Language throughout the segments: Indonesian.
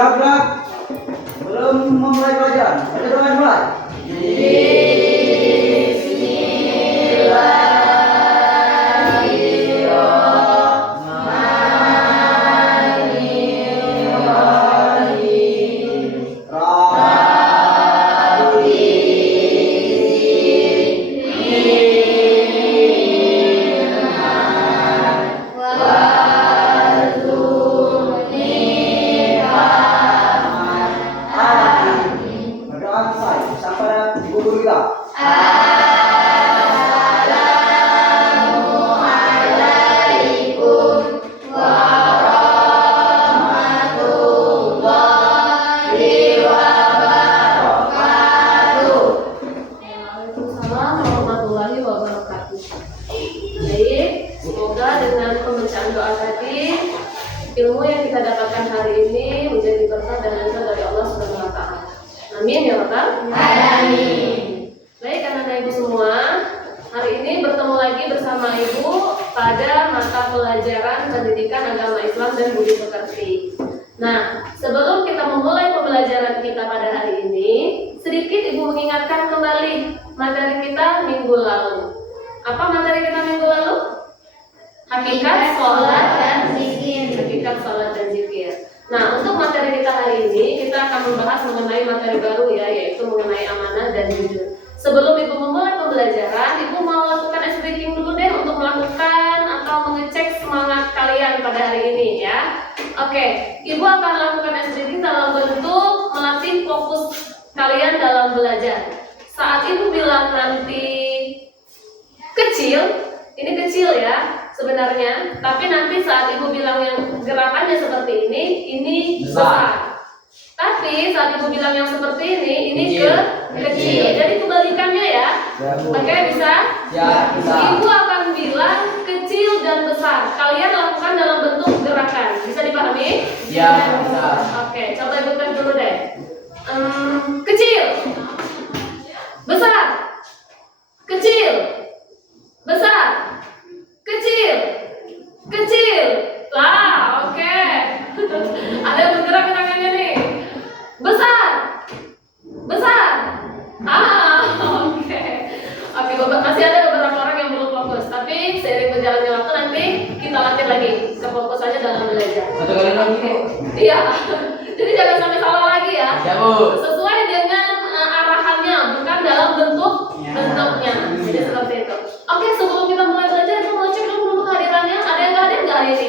Siap gerak. Belum memulai pelajaran. Baca doa mulai. Ilmu yang kita dapatkan hari ini menjadi berkah dan anugerah dari Allah Subhanahu wa taala. Amin ya Rabbal alamin. Baik anak-anak Ibu semua, hari ini bertemu lagi bersama Ibu pada mata pelajaran Pendidikan Agama Islam dan Budi Pekerti. Nah, sebelum kita memulai pembelajaran kita pada hari ini, sedikit Ibu mengingatkan kembali materi kita minggu lalu. Apa materi kita minggu lalu? Hakikat sholat dan zikir. Hakikat sholat dan zikir. Nah, untuk materi kita hari ini, kita akan membahas mengenai materi baru ya, yaitu mengenai amanah dan jujur. Sebelum Ibu memulai pembelajaran, Ibu mau lakukan ice breaking dulu deh untuk melakukan atau mengecek semangat kalian pada hari ini ya. Oke, Ibu akan lakukan ice breaking dalam bentuk melatih fokus kalian dalam belajar. Saat Ibu bilang nanti kecil, ini kecil ya sebenarnya, tapi nanti saat Ibu bilang yang gerakannya seperti ini besar. Tapi saat Ibu bilang yang seperti ini kecil. Jadi kebalikannya ya. Oke, bisa? Ya, bisa. Ibu akan bilang kecil dan besar. Kalian lakukan dalam bentuk gerakan. Bisa dipahami? Ya, bisa. Oke, coba Ibu tes dulu deh. Kecil. Besar. Kecil. Besar. Kecil. Kecil. Lah, oke. Ada yang bergerak tangannya nih. Besar. Besar. Oke. Oke, masih ada beberapa orang yang belum fokus, tapi seiring berjalannya waktu nanti kita latih lagi kefokusannya dalam belajar. Satu kali lagi, Bu. Iya. Jadi jangan sampai salah lagi ya. Ya, Bu. Sesuai dengan arahannya, bukan dalam bentuknya. Jadi seperti itu. Oke, sebelum kita mulai belajar, kita mau cek dulu kehadirannya. Ada yang nggak hadir nggak hari ini?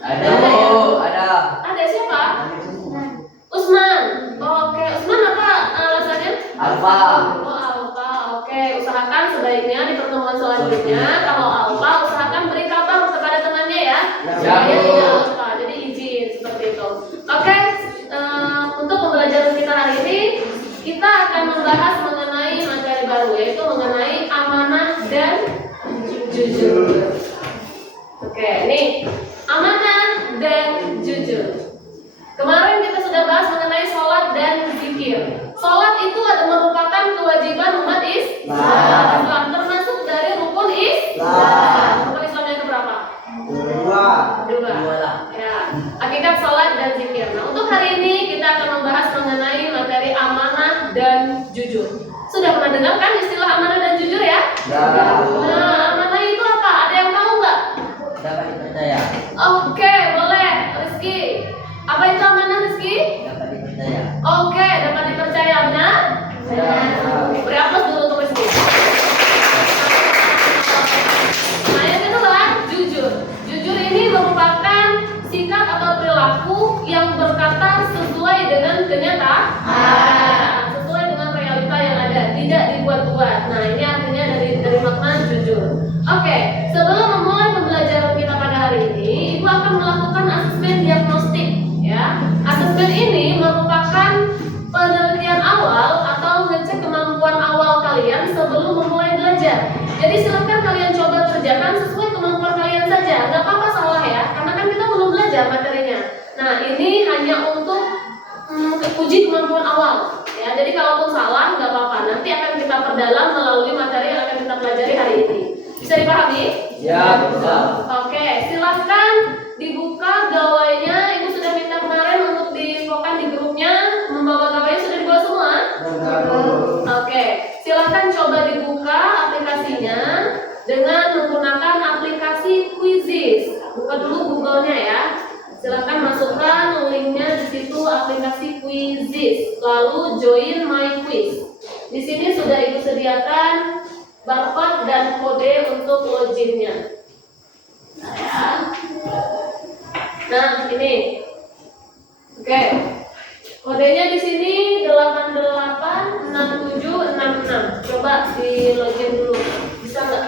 Ada, ya? Bu. Ada. Ada siapa? Usman. Oke, Usman apa alasannya? Alfa. Oh, Alfa. Oke, usahakan sebaiknya di pertemuan selanjutnya kalau Alfa usahakan beri kabar kepada temannya ya. Ya, Saya Bu. tidak Alfa, jadi izin seperti itu. Oke, untuk pembelajaran kita hari ini kita akan membahas mengenai materi baru, yaitu mengenai amanah dan jujur. Oke, nih amanah dan jujur. Kemarin kita sudah bahas mengenai sholat dan zikir. Sholat itu merupakan kewajiban umat Islam, termasuk dari rukun Islam. Rukun Islam yang keberapa? Dua. Ya. Hakikat sholat dan zikir. Nah, untuk hari ini kita akan membahas mengenai materi amanah dan jujur. Sudah pernah dengar kan istilah amanah dan jujur ya? Ya. Nah, amanah itu apa? Ada yang tahu nggak? Dapat dipercaya. Oke, boleh. Rizky. Apa itu amanah, Rizky? Dapat dipercaya. Oke, dapat dipercaya, benar? Benar. Beri aplaus dulu untuk Rizky. Nah, yang kedua, jujur. Jujur ini merupakan sikap atau perilaku yang berkata sesuai dengan kenyataan, sesuai dengan realita yang ada, tidak dibuat-buat. Nah, ini artinya dari makna jujur. Oke, sebelum memulai pembelajaran kita pada hari ini, Ibu akan melakukan asesmen diagnostik. Ya, asesmen ini merupakan penelitian awal atau ngecek kemampuan awal kalian sebelum memulai belajar. Jadi silakan kalian coba kerjakan sesuai kemampuan kalian saja, nggak apa-apa salah ya, karena kan kita belum belajar materinya. Nah, ini hanya untuk uji kemampuan awal. Ya, jadi kalaupun salah nggak apa-apa, nanti akan kita perdalam melalui materi yang akan kita pelajari hari ini. Bisa dipahami? Ya, bisa. Oke, silahkan dibuka gawainya. Ibu sudah minta kemarin untuk diinfokan di grup lalu join my quiz. Di sini sudah Ibu sediakan barcode dan kode untuk loginnya. Nah, ini. Oke. Kodenya di sini 886766. Coba di login dulu. Bisa nggak?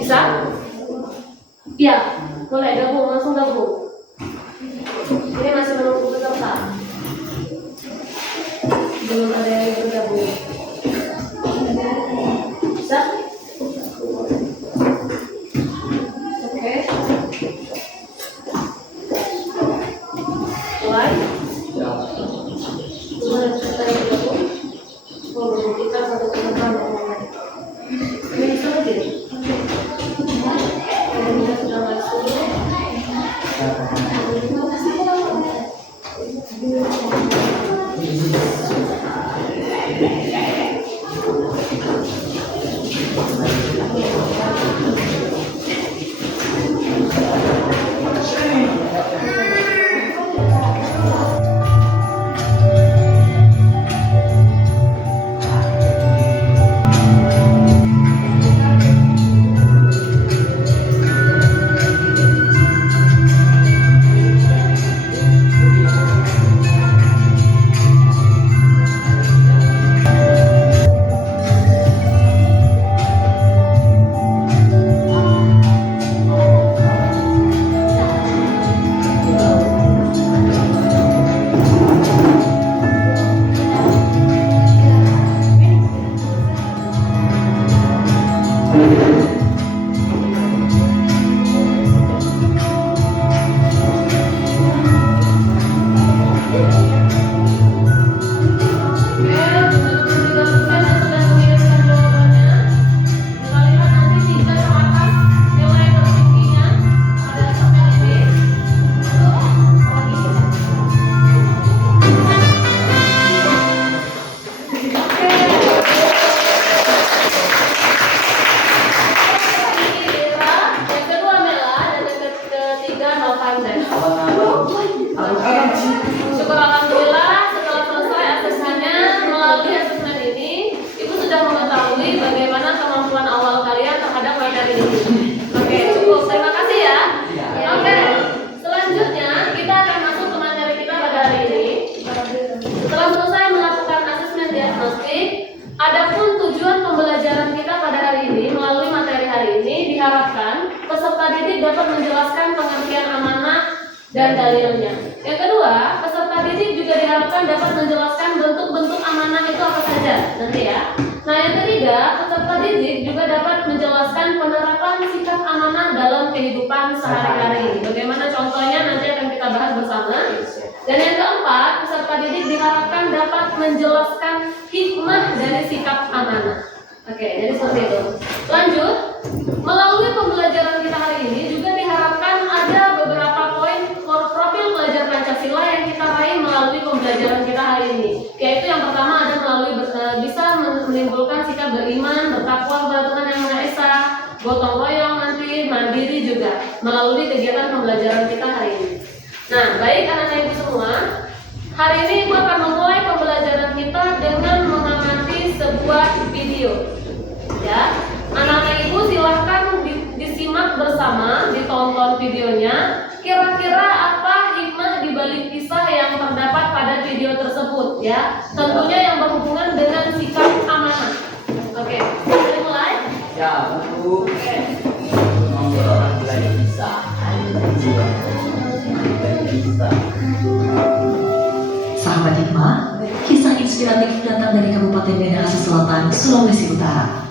Bisa? Iya, boleh gabung, langsung gabung. Ini masih menunggu peserta. Belum ada yang bergabung. Bisa? Oke. Mulai. Gimana kita yang bergabung? Oh, kita satu peserta. Ini bisa tidak? Ini sudah masuk. Syukur alhamdulillah setelah selesai asesmennya, melalui asesmen ini Ibu sudah mengetahui bagaimana kemampuan awal kalian terhadap materi ini. Oke, cukup. Terima kasih ya. Oke, selanjutnya kita akan masuk ke materi kita pada hari ini. Setelah selesai melakukan asesmen diagnostik, adapun tujuan pembelajaran kita pada hari ini melalui materi hari ini diharapkan peserta didik dapat menjelaskan pengertian amanah dan dalilnya. Yang kedua, peserta didik juga diharapkan dapat menjelaskan bentuk-bentuk amanah itu apa saja nanti ya. Nah, yang ketiga, peserta didik juga dapat menjelaskan penerapan sikap amanah dalam kehidupan sehari-hari. Bagaimana contohnya nanti akan kita bahas bersama. Dan yang keempat, peserta didik diharapkan dapat menjelaskan hikmah dari sikap amanah. Oke, jadi seperti itu. Lanjut, melalui pembelajaran kita hari ini juga diharapkan ada beberapa poin profil pelajar Pancasila yang kita raih melalui pembelajaran kita hari ini. Yaitu yang pertama ada melalui bisa menimbulkan sikap beriman, bertakwa kepada Tuhan Yang Maha Esa, gotong royong nanti, mandiri juga melalui kegiatan pembelajaran kita hari ini. Nah, baik anak-anak ibu semua, hari ini ibu akan memulai pembelajaran kita dengan mengamati sebuah video. Ya, anak-anak ibu silahkan disimak bersama, ditonton videonya. Kira-kira apa hikmah di balik kisah yang terdapat pada video tersebut? Ya, tentunya yang berhubungan dengan sikap amanah. Oke, kita mulai. Ya, Bu. Oke. Sahabat Hikmah, kisah inspiratif datang dari Kabupaten Minahasa Selatan, Sulawesi Utara.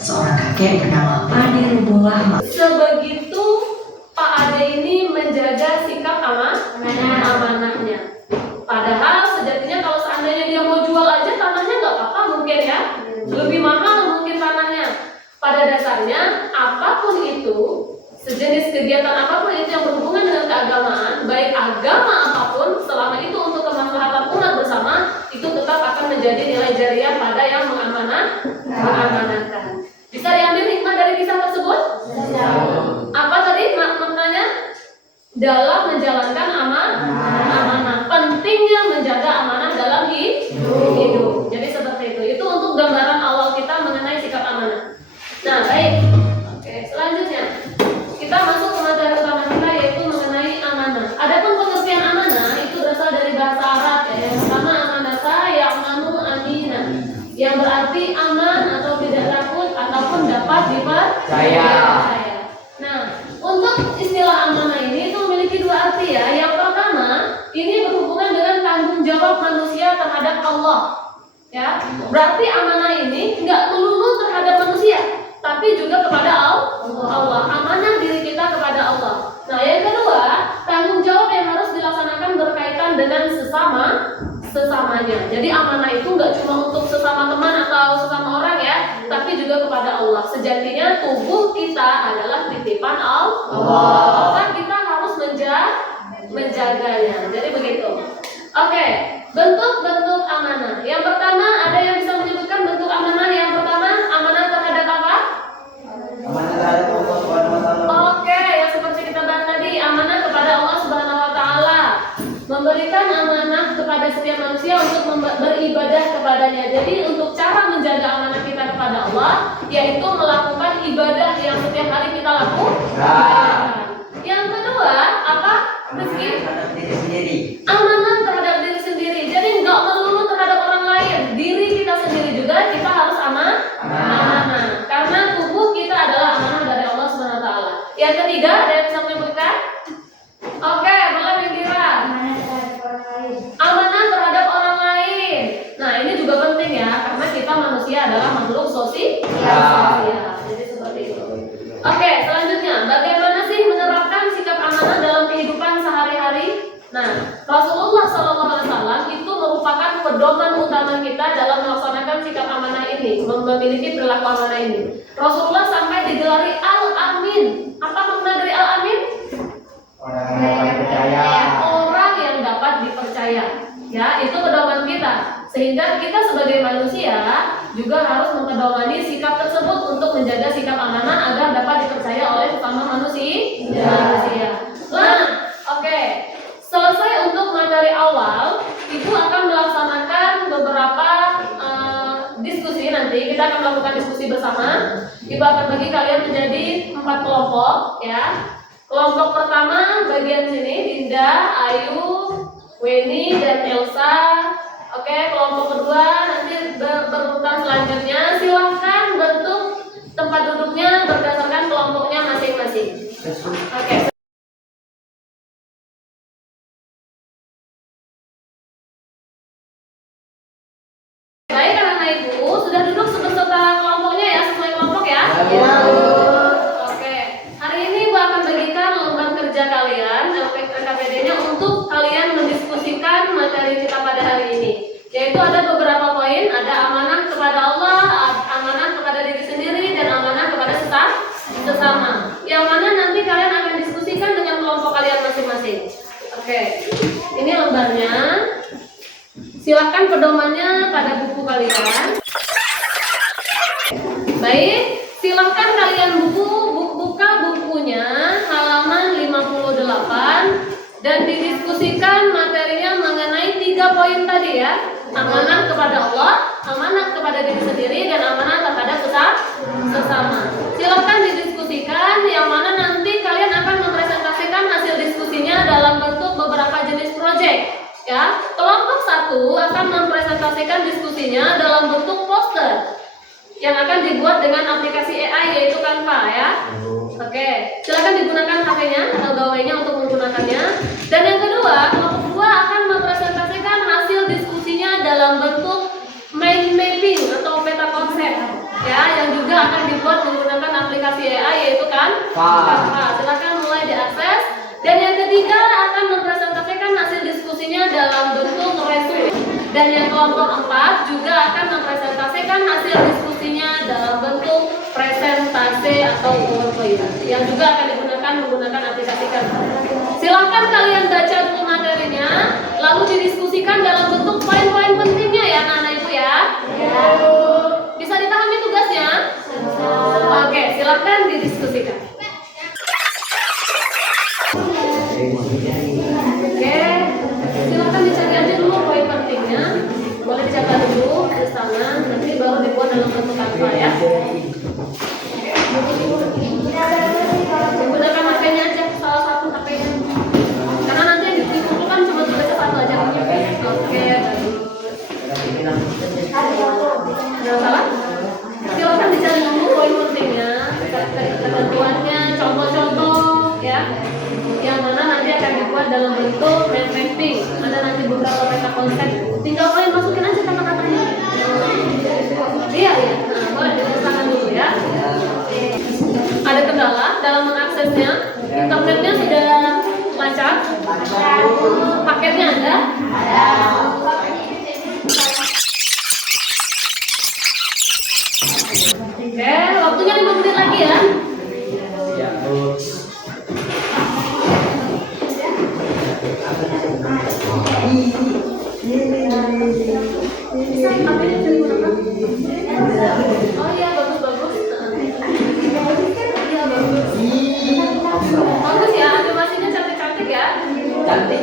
Seorang kakek bernama Ade Rubollah. Sebegitu Pak Ade ini menjaga sikap amanahnya. Padahal sejatinya kalau seandainya dia mau jual aja tanahnya nggak apa-apa mungkin ya. Lebih mahal mungkin tanahnya. Pada dasarnya apapun itu, sejenis kegiatan apapun itu yang berhubungan dengan keagamaan, baik agama apapun, selama itu untuk kemaslahatan umat bersama, itu tetap akan menjadi nilai jariah pada yang mengamanahkan. Bisa diambil hikmah dari kisah tersebut? Apa tadi maknanya? dalam menjalankan amanah. Pentingnya menjaga amanah dalam hidup. Jadi seperti itu. Itu untuk gambaran awal kita mengenai sikap amanah. Nah, baik. Oke, selanjutnya kita masuk ke materi utama kita, yaitu mengenai amanah. Adapun pengertian amanah itu berasal dari bahasa Arab ya. Yang pertama amanata ya'manu aminah, yang berarti aman atau tidak takut ataupun dapat dipercaya. Nah, untuk istilah amanah ini itu memiliki dua arti ya. Yang pertama, ini berhubungan dengan tanggung jawab manusia terhadap Allah. Ya, berarti amanah ini nggak melulu terhadap manusia, tapi juga kepada Allah. Amanah diri kita kepada Allah. Nah, yang kedua, tanggung jawab yang harus dilaksanakan berkaitan dengan sesamanya. Jadi amanah itu nggak cuma untuk sesama teman atau sesama orang ya, tapi juga kepada Allah. Sejatinya tubuh kita adalah titipan Allah. Maka kita harus menjaganya. Jadi begitu. Oke, bentuk-bentuk amanah. Yang pertama, ada yang bisa menyebutkan bentuk amanah? Yang pertama, amanah terhadap apa? Amanah terhadap Allah Subhanahu wa taala. Oke, yang seperti kita bahas tadi, amanah kepada Allah Subhanahu wa taala. Memberikan amanah kepada setiap manusia untuk beribadah kepadanya. Jadi untuk cara menjaga amanah kita kepada Allah, yaitu melakukan ibadah yang setiap hari kita lakukan. Yang kedua, apa? Rizky? Amanah terhadap diri sendiri. Jadi nggak melulu terhadap orang lain. Diri kita sendiri juga kita harus amanah. Karena tubuh kita adalah amanah dari Allah Subhanahu wa taala. Yang ketiga, ada yang bisa menyebutkan? Oke, boleh Indira. Amanah terhadap orang lain. Nah, ini juga penting ya, karena kita manusia adalah makhluk sosial. Jadi seperti itu. Oke, selanjutnya, bagaimana sih menerapkan sikap amanah dalam kehidupan sehari-hari? Nah, Rasulullah SAW itu merupakan pedoman utama kita dalam melaksanakan sikap amanah ini, memiliki perilaku amanah ini. Rasulullah sampai digelari Al-Amin. Apa makna dari Al-Amin? Orang yang dapat dipercaya. Ya, itu pedoman kita. Sehingga kita sebagai manusia juga harus mempedomani sikap tersebut untuk menjaga sikap amanah agar dapat dipercaya oleh sesama manusia. Nah, oke. Selesai untuk materi awal, Ibu akan melaksanakan beberapa diskusi nanti. Kita akan melakukan diskusi bersama. Ibu akan bagi kalian menjadi 4 kelompok ya. Kelompok pertama bagian sini Dinda, Ayu, Weni, dan Elsa. Oke, kelompok kedua nanti berurutan selanjutnya. Silahkan bentuk tempat duduknya berdasarkan kelompoknya masing-masing. Oke. Baik, anak-anak Ibu sudah duduk beserta kelompoknya ya, sesuai kelompok ya. Oke, hari ini Ibu akan bagikan lembar kerja kalian, LKPD-nya untuk kalian mendiskusikan materi kita pada hari ini. Yaitu ada beberapa poin, ada amanah kepada Allah, amanah kepada diri sendiri, dan amanah kepada sesama. Yang mana nanti kalian akan diskusikan dengan kelompok kalian masing-masing. Oke, ini lembarnya. Silakan pedomannya pada buku kalian. Baik, silakan kalian buka bukunya halaman 58 dan didiskusikan materinya mengenai 3 poin tadi ya. Amanah kepada Allah, amanah kepada diri sendiri, dan amanah terhadap sesama. Silakan didiskusikan, yang mana nanti kalian akan mempresentasikan hasil diskusinya dalam bentuk beberapa jenis proyek. Ya, kelompok 1 akan mempresentasikan diskusinya dalam bentuk poster yang akan dibuat dengan aplikasi AI yaitu Canva ya. Oke, silakan digunakan HP-nya atau gawainya untuk menggunakannya. Dan yang kedua, kelompok 2 akan mempresentasikan hasil diskusinya dalam bentuk mind mapping atau peta konsep ya, yang juga akan dibuat menggunakan aplikasi AI yaitu Canva. Silakan mulai diakses. Dan yang ketiga akan mempresentasikan hasil diskusinya dalam bentuk resume. Dan yang kelompok 4 juga akan mempresentasikan hasil diskusinya dalam bentuk presentasi atau PowerPoint yang juga akan digunakan menggunakan aplikasi Canva. Silahkan kalian baca buku materinya, lalu didiskusikan dalam bentuk poin-poin pentingnya ya anak-anak Ibu ya. Bisa dipahami tugasnya? Oke, silahkan didiskusikan. Oke, silakan dicari aja dulu poin pentingnya. Boleh dicatat dulu tulis tangan, nanti baru dibuat dalam bentuk apa ya. Gunakan HP-nya aja, salah satu HP-nya. Karena nanti yang dikumpulkan cuma tulisnya satu aja. Oke, ada salah? Silakan dicari dulu poin pentingnya, ketentuannya, contoh-contoh ya. Yang mana nanti akan dibuat dalam bentuk mind mapping. Ada nanti beberapa peta konsep. Tinggal kalian masukin aja kata-katanya. Iya ya. Nah, boleh diusahakan dulu ya. Ada kendala dalam mengaksesnya. Internetnya sudah lancar. Paketnya ada. Oke, waktunya 5 menit lagi ya. Oh iya, bagus. Iya, bagus. Bagus ya, animasinya cantik-cantik ya. Cantik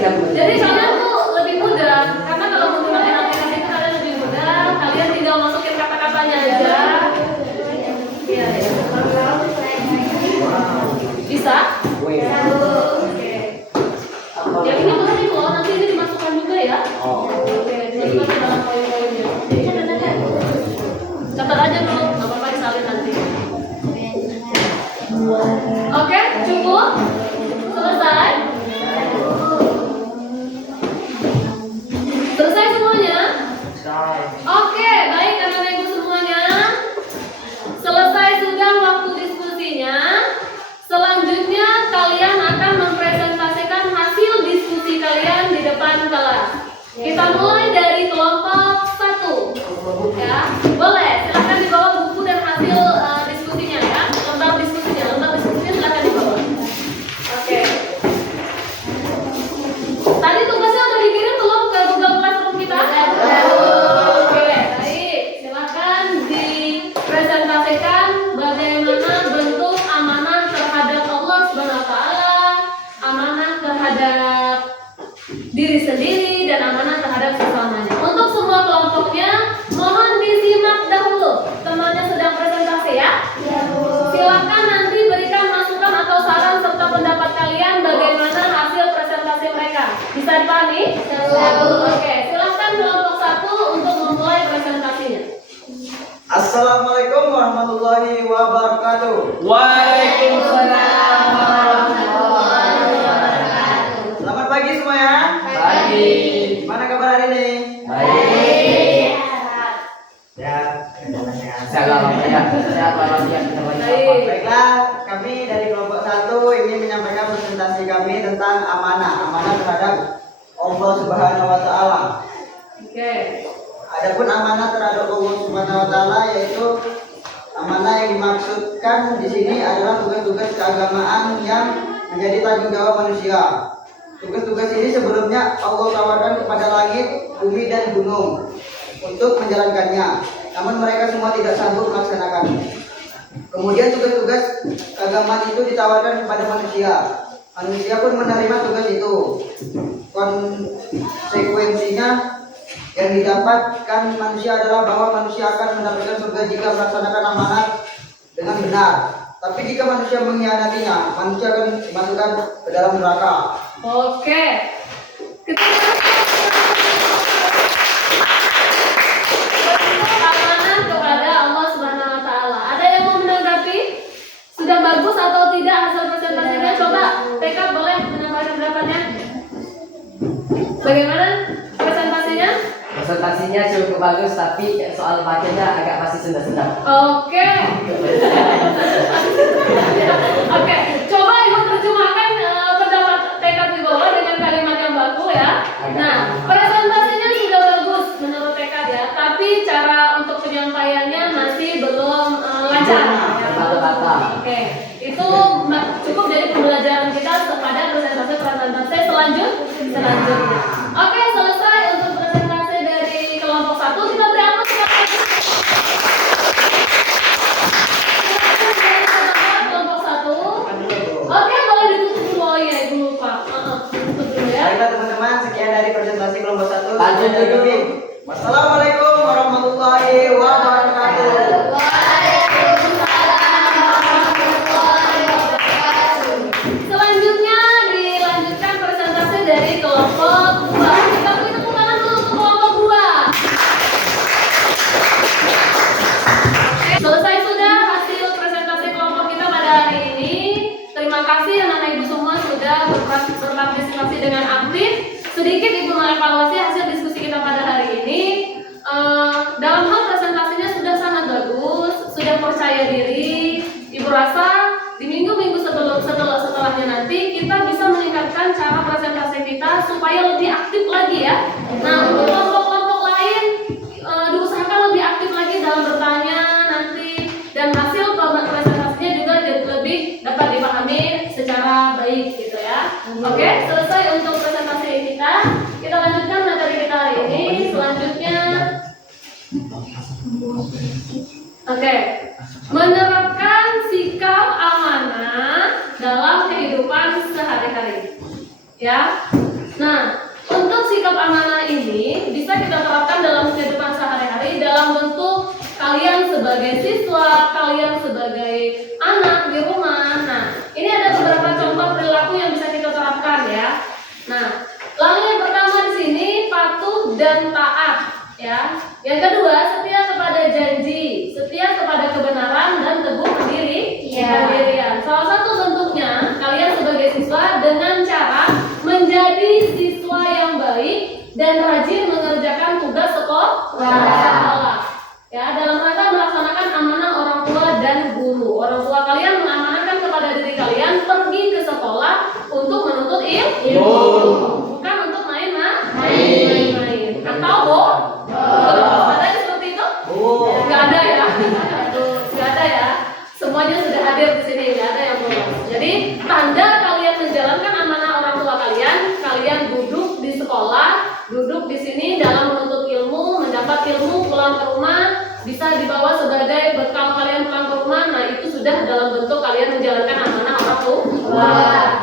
ya Bu. Jadi kalian tuh lebih mudah, karena kalau menggunakan aplikasi itu kalian lebih mudah. Kalian tinggal masukin kata-katanya aja. Iya. Bisa? Oke. Yang ini boleh nih kalau nanti ini dimasukkan juga ya. Oke, dimasukkan ke dalam poin-poinnya. Catat aja dulu, nggak apa-apa disalin nanti. Oke, cukup? Selesai? Selesai semuanya? Oke, baik anak-anak ibu semuanya. Selesai sudah waktu diskusinya. Selanjutnya kalian akan mempresentasikan hasil diskusi kalian di depan kelas. Kita mulai dari kelompok 1. Ya, boleh. Silakan dibawa buku dan hasil diskusinya ya. Lembar diskusinya silakan dibawa. Oke. Tadi tugasnya udah dikirim belum ke Google Classroom kita? Oke, baik. Silakan dipresentasikan bagaimana bentuk amanah terhadap Allah Subhanahu wa taala, amanah terhadap diri sendiri dan amanah terhadap sesamanya. Untuk semua kelompoknya, mohon disimak dahulu. Temannya sedang presentasi ya. Silakan nanti berikan masukan atau saran serta pendapat kalian bagaimana hasil presentasi mereka. Bisa dipahami? Oke, silakan kelompok 1 untuk memulai presentasinya. Assalamualaikum warahmatullahi wabarakatuh. Waalaikumsalam warahmatullahi wabarakatuh. Selamat pagi semuanya. Pagi. Gimana kabar hari ini? Baik. Ya, Salam ya. Sehat walafiat kita Baik. baiklah, kami dari kelompok 1 ingin menyampaikan presentasi kami tentang amanah terhadap Allah Subhanahu wa taala. Oke. Adapun amanah terhadap Allah Subhanahu wa taala yaitu amanah yang dimaksudkan di sini adalah tugas-tugas keagamaan yang menjadi tanggung jawab manusia. Tugas-tugas ini sebelumnya Allah tawarkan kepada langit, bumi dan gunung untuk menjalankannya. Namun mereka semua tidak sanggup melaksanakan. Kemudian tugas-tugas keagamaan itu ditawarkan kepada manusia. Manusia pun menerima tugas itu. Konsekuensinya yang didapatkan manusia adalah bahwa manusia akan mendapatkan surga jika melaksanakan amanat dengan benar. Tapi jika manusia mengkhianatinya, manusia akan dimasukkan ke dalam neraka. Oke. Kita amanah kepada Allah Subhanahu wa taala. Ada yang mau menanggapi? Sudah bagus atau tidak hasil presentasinya? Coba TK boleh menambahkan pendapatnya. Bagaimana presentasinya? Presentasinya cukup bagus, tapi soal bacanya agak masih senda-senda. Oke. Oke, coba Ibu terjemahkan pendapat TK di bawah dengan kalimat yang baku ya. Nah, presentasinya sudah bagus menurut TK ya, tapi cara untuk penyampaiannya masih belum lancar. Oke, itu cukup dari pembelajaran kita pada presentasi selanjutnya. Oke, selesai untuk presentasi dari kelompok 1. Kita beri aplaus kelompok 1. Oke, boleh ditutup dulu. Oh iya, Ibu. Lanjut dulu. Wassalamualaikum warahmatullahi wabarakatuh. Selanjutnya dilanjutkan presentasi dari kelompok 2. Kita beri tepuk tangan dulu untuk kelompok 2. Oke, selesai sudah hasil presentasi kelompok kita pada hari ini. Terima kasih anak-anak ibu semua sudah berpartisipasi dengan aktif. Sedikit ibu mengevaluasi hasil diskusi kita pada hari ini. Dalam hal presentasinya sudah sangat bagus, sudah percaya diri. Ibu rasa di minggu-minggu setelahnya nanti kita bisa meningkatkan cara presentasi kita supaya lebih aktif lagi ya. Nah, untuk kelompok-kelompok lain diusahakan lebih aktif lagi dalam bertanya nanti, dan hasil presentasinya juga lebih dapat dipahami secara baik gitu ya. Oke, selesai untuk presentasi kita. Kita lanjutkan materi kita hari ini. Selanjutnya, oke, menerapkan sikap amanah dalam kehidupan sehari-hari. Ya. Nah, untuk sikap amanah ini bisa kita terapkan dalam kehidupan sehari-hari dalam bentuk kalian sebagai siswa, kalian sebagai anak di rumah. Nah, ini ada beberapa contoh perilaku yang bisa kita terapkan ya. Nah, lalu yang pertama di sini patuh dan taat ya. Yang kedua, setia kepada janji, setia kepada kebenaran dan teguh pendirian. Salah satu bentuknya kalian sebagai siswa dengan cara menjadi siswa yang baik dan rajin mengerjakan tugas sekolah. Ya, dalam rangka melaksanakan amanah orang tua dan guru. Orang tua kalian mengamanahkan kepada diri kalian pergi ke sekolah untuk menuntut ilmu, bukan untuk main-main. Atau ada yang seperti itu? Nggak ada ya? Nggak ada ya? Semuanya sudah hadir di sini, nggak ada yang bolos. Jadi tanda kalian menjalankan amanah orang tua kalian, kalian duduk di sekolah, duduk di sini dalam menuntut ilmu, mendapat ilmu, pulang ke rumah bisa dibawa sebagai bekal kalian pulang ke rumah. Nah, itu sudah dalam bentuk kalian menjalankan amanah orang tua.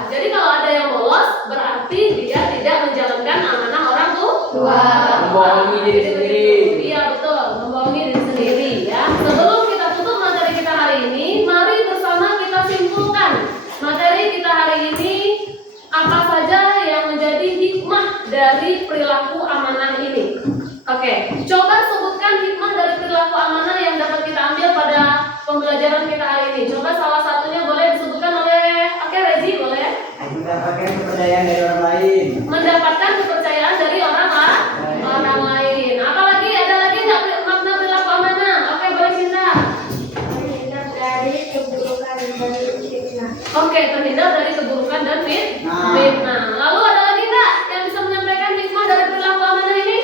Jadi kalau ada yang bolos, berarti dia tidak menjalankan amanah orang tua. Membohongi diri sendiri. Iya betul, membohongi diri sendiri ya. Sebelum kita tutup materi kita hari ini, mari bersama kita simpulkan materi kita hari ini. Apa saja yang menjadi hikmah dari perilaku amanah ini? Oke, coba sebutkan hikmah dari perilaku amanah yang dapat kita ambil pada pembelajaran kita hari ini. Coba salah satunya boleh disebutkan oleh Rezi, boleh? Mendapatkan kepercayaan dari orang lain. Mendapatkan kepercayaan dari orang lain. Apalagi ada lagi nggak makna perilaku amanah? Oke, boleh Cinta. Terhindar dari keburukan dan fitnah. Oke, terhindar dari keburukan dan fitnah. Lalu ada lagi nggak yang bisa menyampaikan hikmah dari perilaku amanah ini?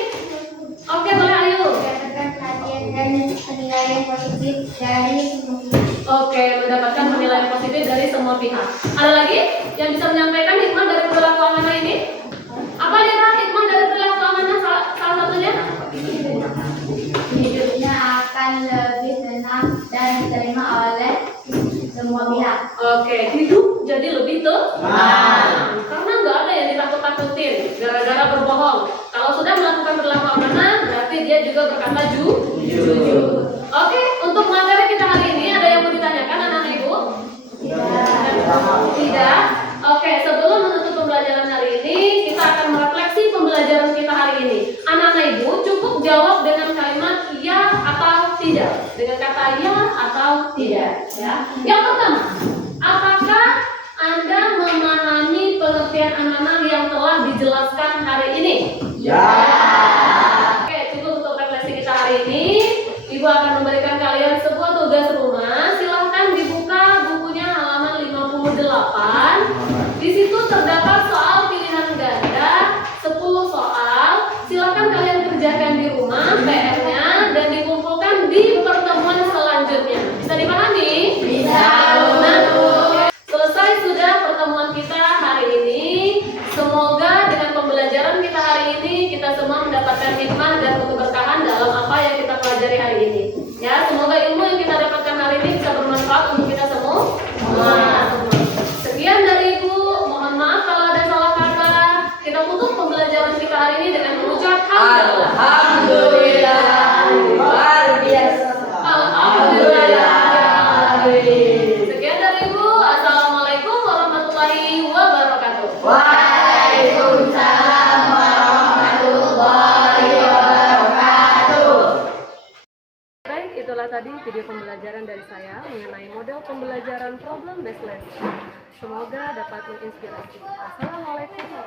Oke, boleh Ayu. Mendapatkan perhatian dan penilaian positif dari semua pihak. Oke, mendapatkan penilaian positif dari semua pihak. Ada lagi yang bisa menyampaikan hikmah dari perilaku amanah ini? Apa Lira hikmah dari perilaku amanah salah satunya? Hidupnya akan lebih tenang dan diterima oleh semua pihak. Oke, hidup jadi lebih tenang. Karena nggak ada yang ditakut-takutin gara-gara berbohong. Kalau sudah melakukan perilaku amanah, berarti dia juga berkata jujur. Oke, untuk materi kita hari ini ada yang mau ditanyakan anak-anak ibu? Tidak. Oke, sebelum menutup pembelajaran hari ini, kita akan merefleksi pembelajaran kita hari ini. Anak-anak ibu cukup jawab dengan kalimat iya atau tidak, dengan kata iya atau tidak. Ya. Yang pertama, apakah Anda memahami pengertian amanah yang telah dijelaskan hari ini? Ya. Oke, cukup untuk refleksi kita hari ini. Ibu akan memberikan kalian sebuah tugas rumah. Silahkan dibuka bukunya halaman 58. Di situ terdapat soal pilihan ganda 10 soal. Silahkan kalian kerjakan di rumah PR-nya dan dikumpulkan di pertemuan selanjutnya. Bisa dipahami? Bisa. Nah, selesai sudah pertemuan kita hari ini. Semoga dengan pembelajaran kita hari ini kita semua mendapatkan hikmah dan keberkahan dalam apa yang kita pelajari hari ini. Ya, semoga ilmu yang kita dapatkan hari ini bisa bermanfaat untuk kita semua. Sekian dari Ibu. Mohon maaf kalau ada salah kata. Kita tutup pembelajaran kita hari ini dengan mengucap Alhamdulillah, luar biasa. Sekian dari Ibu. Assalamualaikum warahmatullahi wabarakatuh. Waalaikumsalam warahmatullahi wabarakatuh. Baik, itulah tadi video pembelajaran dari saya mengenai model pembelajaran problem based lesson. Semoga dapat menginspirasi. Assalamualaikum warahmatullahi wabarakatuh.